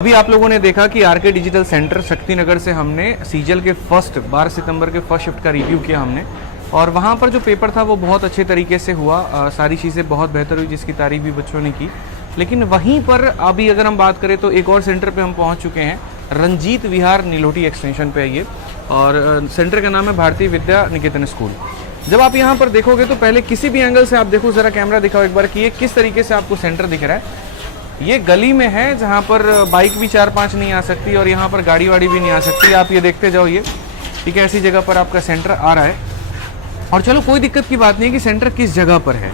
अभी आप लोगों ने देखा कि आरके डिजिटल सेंटर शक्तिनगर से हमने सीजल के 12 सितंबर के फर्स्ट शिफ्ट का रिव्यू किया हमने, और वहाँ पर जो पेपर था वो बहुत अच्छे तरीके से हुआ। सारी चीज़ें बहुत बेहतर हुई, जिसकी तारीफ भी बच्चों ने की। लेकिन वहीं पर अभी अगर हम बात करें तो एक और सेंटर पे हम पहुँच चुके हैं, रंजीत विहार नीलोटी एक्सटेंशन पे है ये, और सेंटर का नाम है भारतीय विद्या निकेतन स्कूल। जब आप यहाँ पर देखोगे तो पहले किसी भी एंगल से आप देखो, ज़रा कैमरा दिखाओ एक बार कि ये किस तरीके से आपको सेंटर दिख रहा है। ये गली में है जहाँ पर बाइक भी 4-5 नहीं आ सकती और यहाँ पर गाड़ी वाड़ी भी नहीं आ सकती। आप ये देखते जाओ, ये ठीक है, ऐसी जगह पर आपका सेंटर आ रहा है। और चलो कोई दिक्कत की बात नहीं है कि सेंटर किस जगह पर है,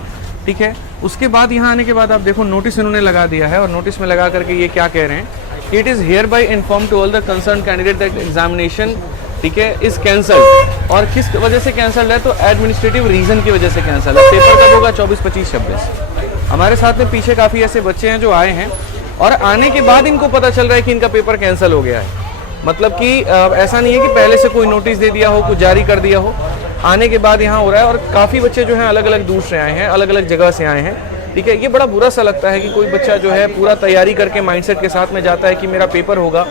ठीक है। उसके बाद यहाँ आने के बाद आप देखो नोटिस इन्होंने लगा दिया है, और नोटिस में लगा करके ये क्या कह रहे हैं कि it is hereby inform to all the concern candidate that examination, ठीक है, इज कैंसल्ड। और किस वजह से कैंसल्ड है, तो एडमिनिस्ट्रेटिव रीजन की वजह से कैंसल है। पेपर कब होगा? 24, 25, 26। हमारे साथ में पीछे काफ़ी ऐसे बच्चे हैं जो आए हैं और आने के बाद इनको पता चल रहा है कि इनका पेपर कैंसिल हो गया है। मतलब कि ऐसा नहीं है कि पहले से कोई नोटिस दे दिया हो, कुछ जारी कर दिया हो, आने के बाद यहाँ हो रहा है। और काफ़ी बच्चे जो हैं अलग अलग दूर से आए हैं, अलग अलग जगह से आए हैं, ठीक है। ये बड़ा बुरा सा लगता है कि कोई बच्चा जो है पूरा तैयारी करके माइंडसेट के साथ में जाता है कि मेरा पेपर होगा,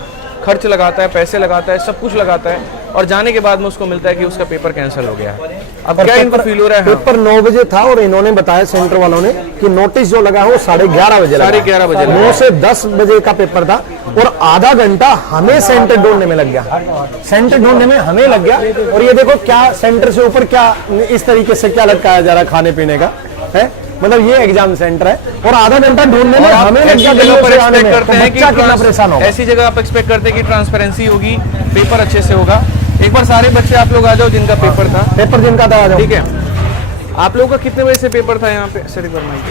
खर्च लगाता है, पैसे लगाता है, सब कुछ लगाता है, और जाने के बाद में उसको मिलता है कि उसका पेपर कैंसिल हो गया है। अब क्या इनको फील हो रहा है? पेपर 9 बजे था और इन्होंने बताया सेंटर वालों ने कि नोटिस जो लगा है वो 11:30 बजे लगा। 11:30 बजे 9 से 10 बजे का पेपर था और आधा घंटा हमें सेंटर ढूंढने में लग गया। सेंटर ढूंढने में हमें लग गया। और ये देखो क्या सेंटर से ऊपर क्या इस तरीके से क्या लटकाया जा रहा है खाने पीने का है। मतलब ये एग्जाम सेंटर है और आधा घंटा ढूंढने में हमें लग गया। करते हैं कि कितना परेशान होगा। ऐसी जगह आप एक्सपेक्ट करते हैं कि ट्रांसपेरेंसी होगी, पेपर अच्छे से होगा। एक बार सारे बच्चे आप लोग आ जाओ जिनका पेपर था, पेपर जिनका था आ जाओ, ठीक है। आप लोगों का कितने बजे से पेपर था यहाँ पे? सर एक बार माइक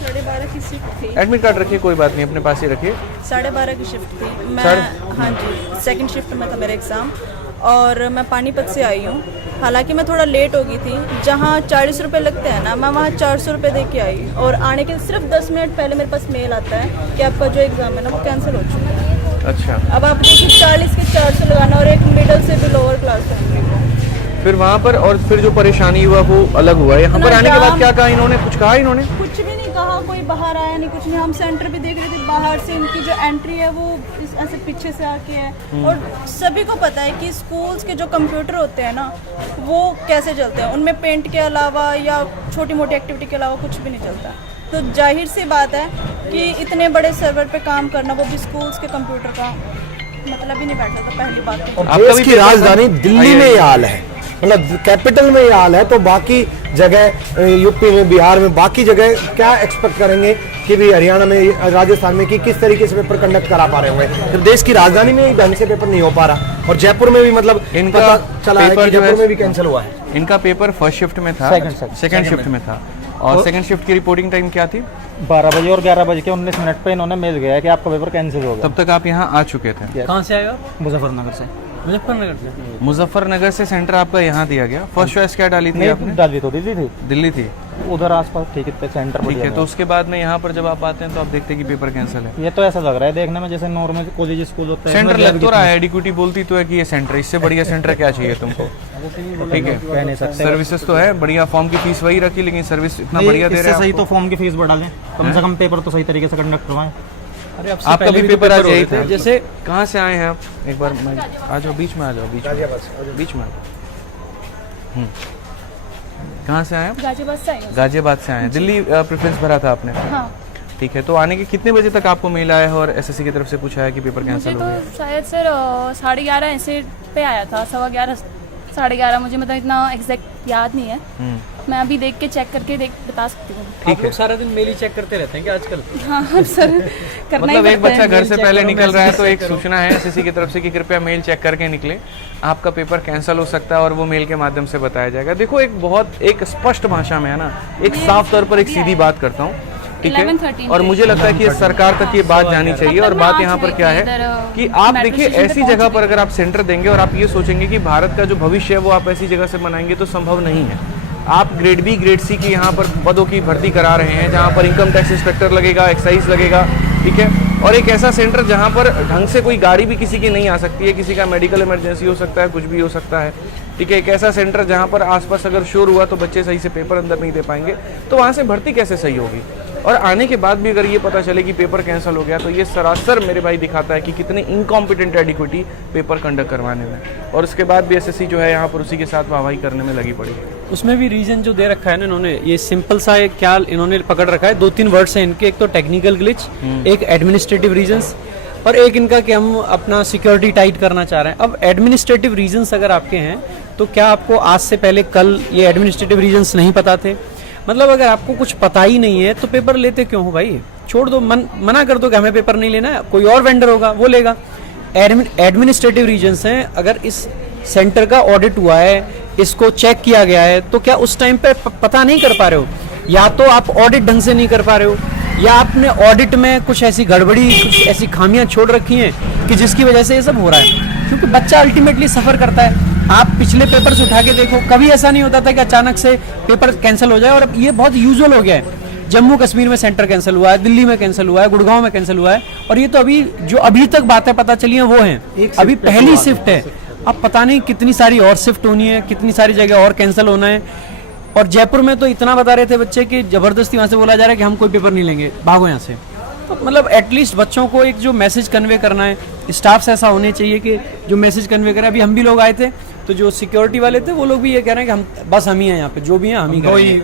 12:30 की शिफ्ट थी। एडमिट कार्ड रखिए, कोई बात नहीं, अपने पास ही रखिए। 12:30 की शिफ्ट थी मैं। हाँ जी, सेकंड शिफ्ट में था मेरा एग्ज़ाम, और मैं पानीपत से आई हूँ। हालांकि मैं थोड़ा लेट हो गई थी। जहाँ 40 रुपये लगते हैं ना, मैं वहाँ 400 रुपये दे के आई, और आने के सिर्फ 10 मिनट पहले मेरे पास मेल आता है कि आपका जो एग्ज़ाम है ना वो कैंसिल हो चुका है। अच्छा, अब आप देखिए 40 के 400 लगाना, और एक मिडिल से भी लोअर क्लास फैमिली को। फिर वहाँ पर और फिर जो परेशानी हुआ वो अलग हुआ। यहाँ पर आने के बाद क्या कहा इन्होंने? कुछ कहा इन्होंने? कुछ भी नहीं कहा, कोई बाहर आया नहीं, कुछ नहीं। हम सेंटर भी देख रहे थे, बाहर से इनकी जो एंट्री है वो ऐसे पीछे से आके है। और सभी को पता है कि स्कूल्स के जो कंप्यूटर होते हैं ना वो कैसे चलते हैं, उनमें पेंट के अलावा या छोटी मोटी एक्टिविटी के अलावा कुछ भी नहीं चलता। तो जाहिर सी बात है कि इतने बड़े सर्वर पे काम करना, वो भी स्कूल्स के कंप्यूटर का, मतलब ही नहीं बैठा था पहली बात तो। और देश की राजधानी दिल्ली में ये हाल है, मतलब कैपिटल में ये हाल है, तो बाकी जगह यूपी में, बिहार में, बाकी जगह क्या एक्सपेक्ट करेंगे कि भी हरियाणा में, राजस्थान में कि किस तरीके से पेपर कंडक्ट करा पा रहे होंगे जब देश की राजधानी में ही ढंग से पेपर नहीं हो पा रहा। और जयपुर में भी मतलब इनका पता चला है कि जयपुर में भी कैंसिल हुआ है। इनका पेपर फर्स्ट शिफ्ट में था, सेकंड शिफ्ट में था। और सेकंड शिफ्ट की रिपोर्टिंग टाइम क्या थी? 12 बजे और 11 बजे के 19 मिनट पे इन्होंने मेल गया कि आपका पेपर कैंसिल हो गया। तब तक आप यहाँ आ चुके थे? कहाँ से आएगा? मुजफ्फरनगर से। मुजफ्फरनगर से सेंटर आपका यहाँ दिया गया। फर्स्ट चॉइस क्या डाली थी आपने? डाली तो दिल्ली थी। दिल्ली थी, उधर आसपास ठीक है सेंटर। ठीक है। तो उसके बाद में यहाँ पर जब आप आते हैं तो आप देखते हैं कि पेपर कैंसिल है। ये तो ऐसा लग रहा है देखने में जैसे नॉर्मल कॉलेज स्कूल होते हैं। सेंटर लग तो रहा है, एडिक्यूटी बोलती तो है कि ये सेंटर, इससे बढ़िया सेंटर क्या चाहिए तुमको? ठीक है, कह नहीं सकते। सर्विसेज तो है बढ़िया, फॉर्म की फीस वही रखी, लेकिन सर्विस इतना बढ़िया दे रहे हैं। सही तो फॉर्म की फीस बढ़ा लें, कम से कम पेपर तो सही तरीके से कंडक्ट करवाएं। आपका भी पेपर आज यही था। जैसे कहाँ से आए हैं आप? एक बार आ जाओ, बीच में आ जाओ, बीच में। कहाँ से आए आप? गाजियाबाद से आई हूँ। गाजियाबाद से आए हैं। दिल्ली प्रेफरेंस भरा था आपने? हाँ। ठीक है। तो आने के कितने बजे तक आपको मेल आया है और एसएससी की तरफ से पूछा है कि पेपर कैंसिल हो गया? मुझे तो शायद सर 11:30 ऐसे पे आया था, 11:15 11:30 मुझे, मतलब इतना एग्जैक्ट याद नहीं है। मैं अभी देख के चेक करके बता सकती हूँ। ठीक है। सारा दिन मेल ही चेक करते रहते हैं क्या आजकल? हाँ सर, करना मतलब ही एक पड़ता बच्चा है। घर से पहले निकल रहा है तो एक सूचना है एसएससी की तरफ से कि कृपया मेल चेक करके निकले, आपका पेपर कैंसिल हो सकता है, और वो मेल के माध्यम से बताया जाएगा। देखो एक स्पष्ट भाषा में है ना, एक साफ तौर पर एक सीधी बात करता हूँ, ठीक है। और मुझे लगता है कि सरकार तक ये बात जानी चाहिए। और बात यहाँ पर क्या है कि आप देखिए ऐसी जगह पर अगर आप सेंटर देंगे और आप ये सोचेंगे कि भारत का जो भविष्य है वो आप ऐसी जगह से बनाएंगे, तो संभव नहीं है। आप ग्रेड बी ग्रेड सी की यहाँ पर पदों की भर्ती करा रहे हैं, जहाँ पर इनकम टैक्स इंस्पेक्टर लगेगा, एक्साइज लगेगा, ठीक है। और एक ऐसा सेंटर जहाँ पर ढंग से कोई गाड़ी भी किसी की नहीं आ सकती है, किसी का मेडिकल इमरजेंसी हो सकता है, कुछ भी हो सकता है, ठीक है। एक ऐसा सेंटर जहाँ पर आसपास अगर शोर हुआ तो बच्चे सही से पेपर अंदर नहीं दे पाएंगे, तो वहाँ से भर्ती कैसे सही होगी? और आने के बाद भी अगर ये पता चले कि पेपर कैंसिल हो गया तो ये सरासर मेरे भाई दिखाता है कि कितनी इनकॉम्पिटेंट है एडिक्विटी पेपर कंडक्ट करवाने में, और उसके बाद भी एसएससी जो है यहाँ पर उसी के साथ वाहवाही करने में लगी पड़ी है। उसमें भी रीजन जो दे रखा है ना इन्होंने, ये सिंपल सा एक क्या इन्होंने पकड़ रखा है, 2-3 वर्ड्स हैं इनके, एक तो टेक्निकल ग्लिच, एक एडमिनिस्ट्रेटिव रीजंस, और एक इनका कि हम अपना सिक्योरिटी टाइट करना चाह रहे हैं। अब एडमिनिस्ट्रेटिव रीजंस अगर आपके हैं तो क्या आपको आज से पहले कल ये एडमिनिस्ट्रेटिव रीजंस नहीं पता थे? मतलब अगर आपको कुछ पता ही नहीं है तो पेपर लेते क्यों हो भाई? छोड़ दो, मना कर दो कि हमें पेपर नहीं लेना है, कोई और वेंडर होगा वो लेगा। एडमिनिस्ट्रेटिव रीजंस हैं, अगर इस सेंटर का ऑडिट हुआ है, इसको चेक किया गया है, तो क्या उस टाइम पे पता नहीं कर पा रहे हो? या तो आप ऑडिट ढंग से नहीं कर पा रहे हो, या आपने ऑडिट में कुछ ऐसी गड़बड़ी, कुछ ऐसी खामियां छोड़ रखी हैं कि जिसकी वजह से ये सब हो रहा है। क्योंकि बच्चा अल्टीमेटली सफ़र करता है। आप पिछले पेपर से उठा के देखो, कभी ऐसा नहीं होता था कि अचानक से पेपर कैंसिल हो जाए, और अब ये बहुत यूजुअल हो गया है। जम्मू कश्मीर में सेंटर कैंसिल हुआ है, दिल्ली में कैंसिल हुआ है, गुड़गांव में कैंसिल हुआ है, और ये तो अभी तक बातें पता चली हैं वो हैं, अभी पहली शिफ्ट है। अब पता नहीं कितनी सारी और शिफ्ट होनी है, कितनी सारी जगह और कैंसिल होना है। और जयपुर में तो इतना बता रहे थे बच्चे कि जबरदस्ती वहाँ से बोला जा रहा है कि हम कोई पेपर नहीं लेंगे, भागो यहाँ से। तो मतलब एटलीस्ट बच्चों को एक जो मैसेज कन्वे करना है, स्टाफ्स ऐसा होने चाहिए कि जो मैसेज कन्वे करे। अभी हम भी लोग आए थे तो जो सिक्योरिटी वाले थे वो लोग भी ये कह रहे हैं कि हम ही हैं यहाँ पे, जो भी हैं हम ही करेंगे,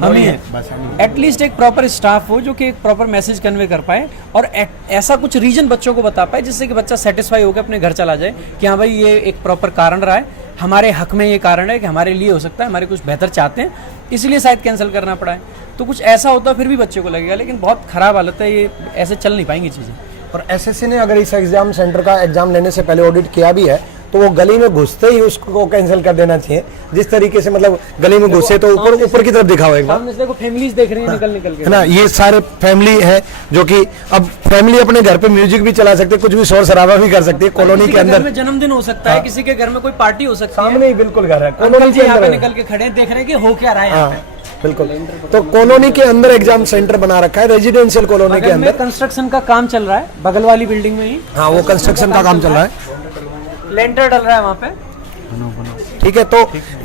हम ही हैं। एटलीस्ट एक प्रॉपर स्टाफ हो जो कि एक प्रॉपर मैसेज कन्वे कर पाए, और ऐसा कुछ रीजन बच्चों को बता पाए जिससे कि बच्चा सेटिस्फाई होकर अपने घर चला जाए कि हाँ भाई ये एक प्रॉपर कारण रहा है, हमारे हक में ये कारण है कि हमारे लिए हो सकता है, हमारे कुछ बेहतर चाहते हैं, इसलिए शायद कैंसिल करना पड़ा है। तो कुछ ऐसा होता फिर भी बच्चे को लगेगा, लेकिन बहुत खराब हालत है, ये ऐसे चल नहीं पाएंगी चीज़ें। और एसएससी ने अगर इस एग्जाम सेंटर का एग्जाम लेने से पहले ऑडिट किया भी है तो वो गली में घुसते ही उसको कैंसिल कर देना चाहिए। जिस तरीके से मतलब गली में घुसे तो ऊपर की तरफ दिखाओ एक बार, सामने से देखो फैमिलीज देख रही है निकल के, है ना। ये सारे फैमिली है जो कि अब फैमिली अपने घर पे म्यूजिक भी चला सकती है, कुछ भी शोर शराबा भी कर सकती है कॉलोनी के अंदर। जन्मदिन हो सकता है, किसी के घर में कोई पार्टी हो सकती है, सामने ही बिल्कुल घर है, कॉलोनी के अंदर निकल के खड़े देख रहे हैं कि हो क्या रहा है यहाँ पे। बिल्कुल, तो कॉलोनी के अंदर एग्जाम सेंटर बना रखा है, रेजिडेंशियल कॉलोनी के अंदर। कंस्ट्रक्शन का काम चल रहा है बगल वाली बिल्डिंग में ही। हाँ, वो कंस्ट्रक्शन का काम चल रहा है, लेंटर डल रहा है वहाँ पे। ठीक है। तो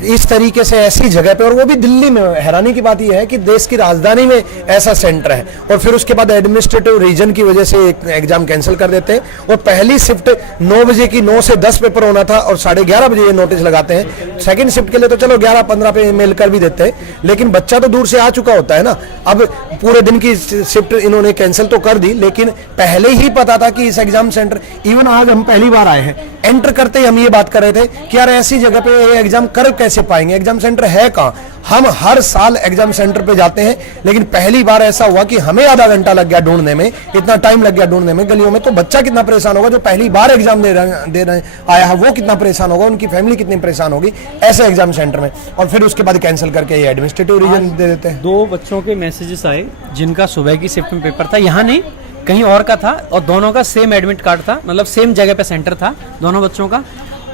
इस तरीके से ऐसी जगह पे, और वो भी दिल्ली में, हैरानी की बात यह है कि देश की राजधानी में ऐसा सेंटर है, और फिर उसके बाद एडमिनिस्ट्रेटिव रीजन की वजह से एग्जाम कैंसिल कर देते हैं। और पहली शिफ्ट 9 बजे की, 9 से 10 पेपर होना था और 11:30 बजे ये नोटिस लगाते हैं। सेकंड शिफ्ट के लिए तो चलो 11:15 पे मेल कर भी देते हैं, लेकिन बच्चा तो दूर से आ चुका होता है ना। अब पूरे दिन की शिफ्ट इन्होंने कैंसिल तो कर दी, लेकिन पहले ही पता था कि इस एग्जाम सेंटर, इवन आज हम पहली बार आए हैं, एंटर करते ही हम ये बात कर रहे थे कि यार ऐसी जगह पे एग्जाम कर कैसे पाएंगे, एग्जाम सेंटर है कहाँ। हम हर साल एग्जाम सेंटर पे जाते हैं, लेकिन पहली बार ऐसा हुआ कि हमें आधा घंटा लग गया ढूंढने में, इतना टाइम लग गया ढूंढने में गलियों में। तो बच्चा कितना परेशान होगा जो पहली बार एग्जाम दे रहे आया है, वो कितना परेशान होगा, उनकी फैमिली कितनी परेशान होगी ऐसे एग्जाम सेंटर में। और फिर उसके बाद कैंसिल करके ये एडमिनिस्ट्रेटिव रीजन दे देते हैं। 2 बच्चों के मैसेजेस आए जिनका सुबह की शिफ्ट में पेपर था, यहाँ नहीं कहीं और का था, और दोनों का सेम एडमिट कार्ड था, मतलब सेम जगह पे सेंटर था दोनों बच्चों का।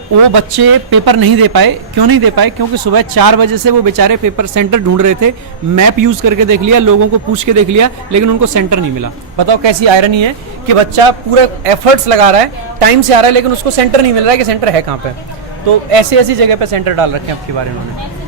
वो बच्चे पेपर नहीं दे पाए। क्यों नहीं दे पाए? क्योंकि सुबह 4 बजे से वो बेचारे पेपर सेंटर ढूंढ रहे थे, मैप यूज करके देख लिया, लोगों को पूछ के देख लिया, लेकिन उनको सेंटर नहीं मिला। बताओ कैसी आयरनी है कि बच्चा पूरा एफर्ट्स लगा रहा है, टाइम से आ रहा है, लेकिन उसको सेंटर नहीं मिल रहा है कि सेंटर है कहाँ पे। तो ऐसी जगह पे सेंटर डाल रखे हैं आपके बारे में उन्होंने।